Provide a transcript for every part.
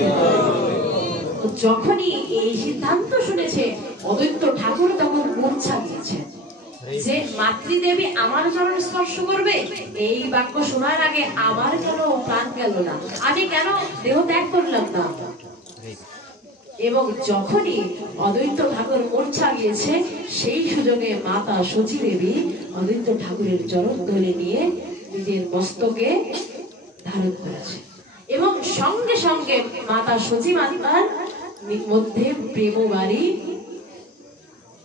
যেতে হবে। যখনই এই সিদ্ধান্ত শুনেছে অদ্বৈত ঠাকুর তখন মূর্ছা গিয়েছে যে মাতৃদেবী আমার চরণ স্পর্শ করবে। এই বাক্য শোনার আগে আমার কেন প্রাণ গেল না, আমি কেন দেহ ত্যাগ করলাম না। এবং যখনই অদ্বৈত ঠাকুর মূর্ছা গিয়েছে সেই সুযোগে মাতা সচী দেবী অদ্বৈত ঠাকুরের চরণ ধরে নিয়ে নিজের মস্তকে ধারণ করেছে এবং সঙ্গে সঙ্গে মাতা সচী মাতার মধ্যে প্রেমবাড়ি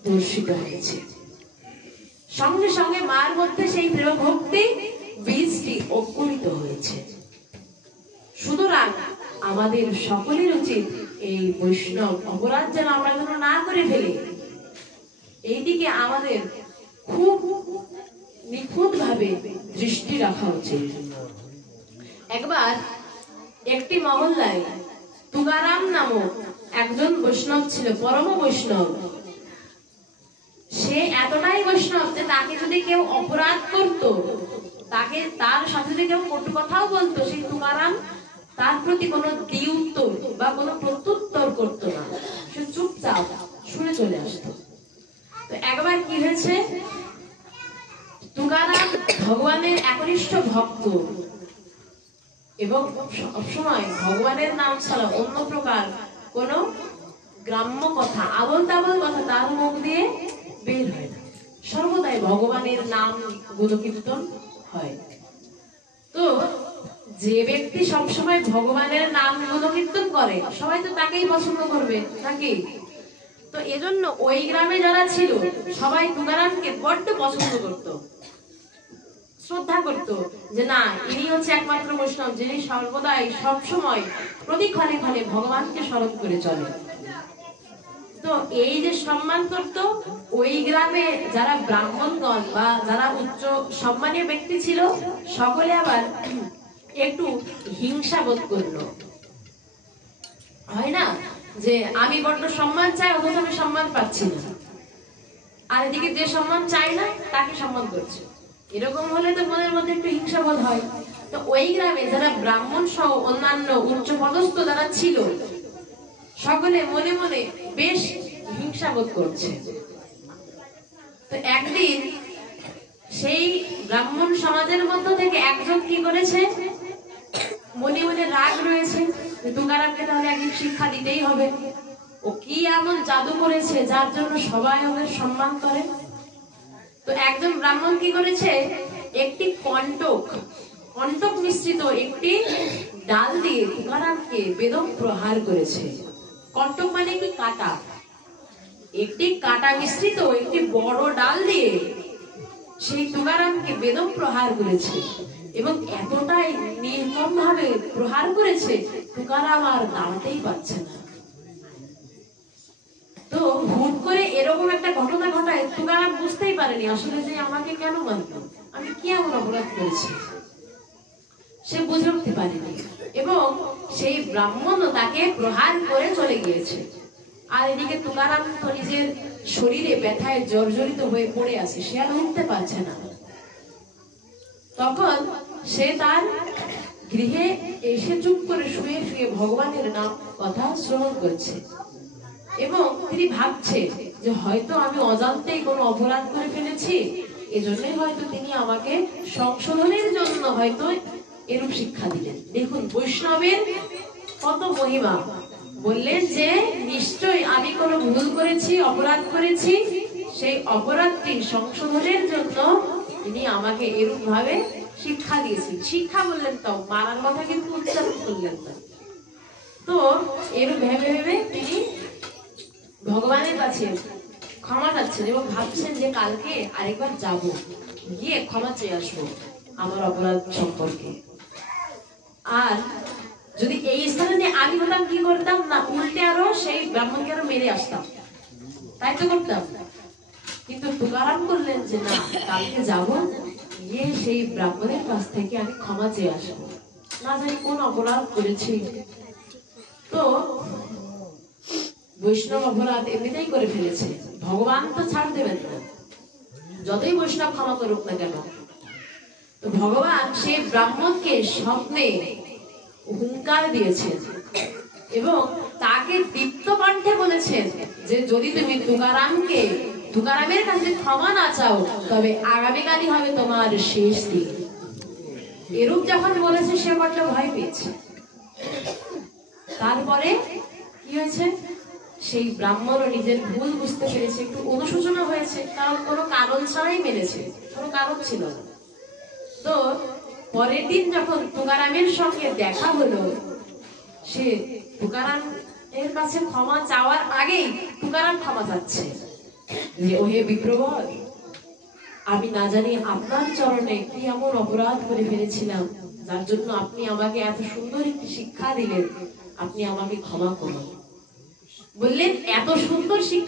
দর্শিত হয়েছে। সঙ্গে সঙ্গে মার মধ্যে সেই প্রেম ভক্তি বীজটি অঙ্কুরিত হয়েছে। সুতরাং আমাদের সকলের উচিত এই বৈষ্ণব অপরাধ যেন আমরা যেন না করে ফেলি, এইদিকে আমাদের খুব নিখুঁত ভাবে দৃষ্টি রাখা উচিত। একবার একটি মহল্লায় তুকারাম নামক একজন বৈষ্ণব ছিল, পরম বৈষ্ণব। সে এতটাই বৈষ্ণব যে তাকে যদি কেউ অপরাধ করত, তাকে তার সাথে যদি কেউ কটু কথাও বলতো, সেই তুকারাম তার প্রতি কোনো দ্বিউত্তর বা কোনো প্রত্যুত্তর করতো না, সে চুপচাপ শুনে চলে আসতো। তো একবার কি হয়েছে, তুকারাম ভগবানের একনিষ্ঠ ভক্ত এবং সবসময় ভগবানের নাম ছাড়া অন্য প্রকার কোন গ্রাম্য কথা, আবল তাবল কথা তার মুখ দিয়ে বের হয় না, সর্বদাই ভগবানের নাম গুণকীর্তন হয়। তো যে ব্যক্তি সবসময় ভগবানের নাম গুণকীর্তন করে সবাই তো তাকেই পছন্দ করবে নাকি। তো এজন্য ওই গ্রামে যারা ছিল সবাই তুকারামকে বড্ড পছন্দ করত, শ্রদ্ধা করত, যে না ইনি হচ্ছে একমাত্র বৈষ্ণব যিনি সর্বদাই সবসময় প্রতি ক্ষণে ক্ষণে ভগবানকে স্মরণ করে চলে। তো এই যে সম্মান করত, ওই গ্রামে যারা ব্রাহ্মণগণ বা যারা উচ্চ সম্মানীয় ব্যক্তি ছিল সকলে আবার একটু হিংসা বোধ করলো। হয় না যে আমি বড্ড সম্মান চাই অথচ আমি সম্মান পাচ্ছি না, আর এদিকে যে সম্মান চাই না তাকে সম্মান করছে, এরকম হলে তো মনের মধ্যে একটু হিংসা বোধ হয়। তো ওই গ্রামে যারা ব্রাহ্মণ সহ অন্যান্য উচ্চ পদস্থ যারা ছিল সকলে মনে মনে বেশ হিংসা বোধ করছে। তো একদিন সেই ব্রাহ্মণ সমাজের মধ্য থেকে একজন কি করেছে, মনে মনে রাগ রয়েছে, তুকারামকে তাহলে একদিন শিক্ষা দিতেই হবে, ও কি এমন জাদু করেছে যার জন্য সবাই ওদের সম্মান করে। তো একজন ব্রাহ্মণ কি করেছে, একটি কণ্টক মিশ্রিত একটি ডাল দিয়ে তুকারামকে বেদম প্রহার করেছে। কণ্টক মানে কি কাটা, একটি কাটা মিশ্রিত একটি বড় ডাল দিয়ে সেই তুকারামকে বেদম প্রহার করেছে এবং এতটাই নির্মম ভাবে প্রহার করেছে তুকারাম আর দাঁড়াতেই পারছে না। তো হুট করে এরকম একটা ঘটনা ঘটায় তুকারাম বুঝতেই পারেনি আসলে যে আমাকে কেন মারলো, আমি কি এমন অপরাধ করেছি, সে বুঝে উঠতে পারেনি এবং সেই ব্রাহ্মণও তাকে প্রহার করে চলে গিয়েছে। আর এদিকে তুকারাম তো নিজের শরীরে ব্যথায় জর্জরিত হয়ে পড়ে আছে, সে আর উঠতে পারছে না। তখন সে তার গৃহে এসে চুপ করে শুয়ে শুয়ে ভগবানের নাম কথা শ্রবণ করছে এবং তিনি ভাবছে যে হয়তো আমি অজান্তেই কোনো অপরাধ করে ফেলেছি, এজন্যই হয়তো তিনি আমাকে সংশোধনের জন্য হয়তো এরূপ শিক্ষা দিলেন। দেখুন বৈষ্ণবের কত মহিমা, বললেন যে নিশ্চয়ই আমি কোনো ভুল করেছি, অপরাধ করেছি, সেই অপরাধটি সংশোধনের জন্য তিনি আমাকে এরূপ ভাবে শিক্ষা দিয়েছেন। শিক্ষা বললেন তাও, মারার কথা কিন্তু উচ্চারণ করলেন না। তো এরূপ ভেবে ভেবে তিনি ভগবানের কাছে ক্ষমা চাচ্ছেন এবং ভাবছেন যে কালকে আরেকবার যাব, গিয়ে ক্ষমা চেয়ে আসবো আমার অপরাধ সম্পর্কে। আর যদি এই স্থানে আমি হতাম কি করতাম না, উল্টে আরো সেই ব্রাহ্মণকে আরো মেরে আসতাম, তাই তো করতাম। কিন্তু তুকারাম করলেন যে না, কালকে যাব, গিয়ে সেই ব্রাহ্মণের কাছ থেকে আমি ক্ষমা চেয়ে আসবো, না জানি কোন অপরাধ করেছি। তো বৈষ্ণব অপরাধ এমনিতেই করে ফেলেছে, ভগবান তো ছাড় দেবেন না, যতই বৈষ্ণব ক্ষমা করুক না কেন। তো ভগবান সেই ব্রাহ্মণকে স্বপ্নে হুঙ্কার দিয়েছেন এবং তাকে দীপ্ত কণ্ঠে বলেছেন যে যদি তুমি তুকারামের কাছে ক্ষমা না চাও তবে আগামীকালই হবে তোমার শেষ দিন। এরূপ যখন বলেছে সে বড্ড ভয় পেয়েছে। তারপরে কি হয়েছে, সেই ব্রাহ্মণও নিজের ভুল বুঝতে পেরেছে, একটু অনুশোচনা হয়েছে, কারণ কোনো কারণ ছাড়াই মেরেছে, কোনো কারণ ছিল না। তো পরের দিন যখন তুকারামের সঙ্গে দেখা হলো, সে তুকারাম এর কাছে ক্ষমা চাওয়ার আগেই তুকারাম ক্ষমা চাচ্ছে যে ওহে বিপ্রবর, আমি না জানি আপনার চরণে কি এমন অপরাধ করে ফেলেছিলাম যার জন্য আপনি আমাকে এত সুন্দর একটি শিক্ষা দিলেন, আপনি আমাকে ক্ষমা করুন। বললেন এত সুন্দর শিক্ষা